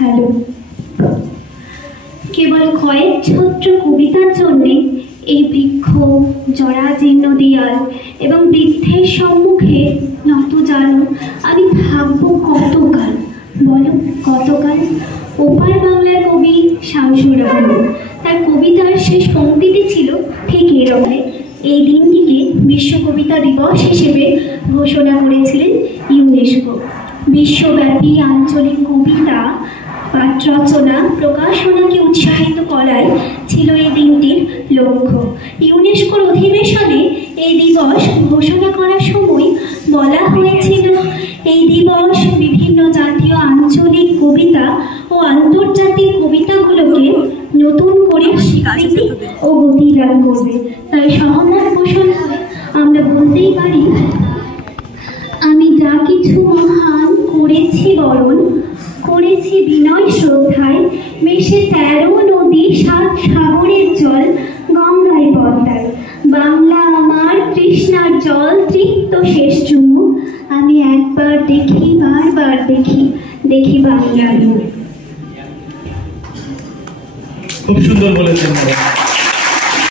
Hello. কেবল কয়েক ছত্র কবিতার জন্যে এই বৃক্ষ, জরাজীর্ণ দেয়াল এবং বৃদ্ধের সম্মুখে নত জানো আমি থাকবো কতকাল? বলো কতকাল? ওপার বাংলার কবি শামসুর রহমান তার কবিতার শেষ পংক্তিটি ছিল ঠিক এরকম। এই দিনটিকে বিশ্ব কবিতা দিবস হিসেবে ঘোষণা করেছিলেন ইউনেস্কো। বিশ্বব্যাপী আঞ্চলিক কবিতা, পাঠ রচনা, প্রকাশনাকে উৎসাহিত করাই ছিল এই দিনটির লক্ষ্য। ইউনেস্কোর অধিবেশনে এই দিবস ঘোষণা করার সময় বলা হয়েছিল, এই দিবস বিভিন্ন জাতীয় আঞ্চলিক কবিতা ও আন্তর্জাতিক কবিতাগুলোকে নতুন করে স্বীকৃতি ও গতি দান করবে। তাই সহমত পোষণ করে আমরা বলতেই পারি, আমি যা কিছু মহান করেছি বরণ, করেছি বিনয় শ্রদ্ধায়, মেশে 13 নদী 7 সাগরের জল গঙ্গায় পদ্মায়, বাংলা আমার তৃষ্ণার জল তৃপ্ত শেষ চুমু, আমি একবার দেখি বারবার দেখি, দেখি বাংলার। খুব সুন্দর বলেছেন।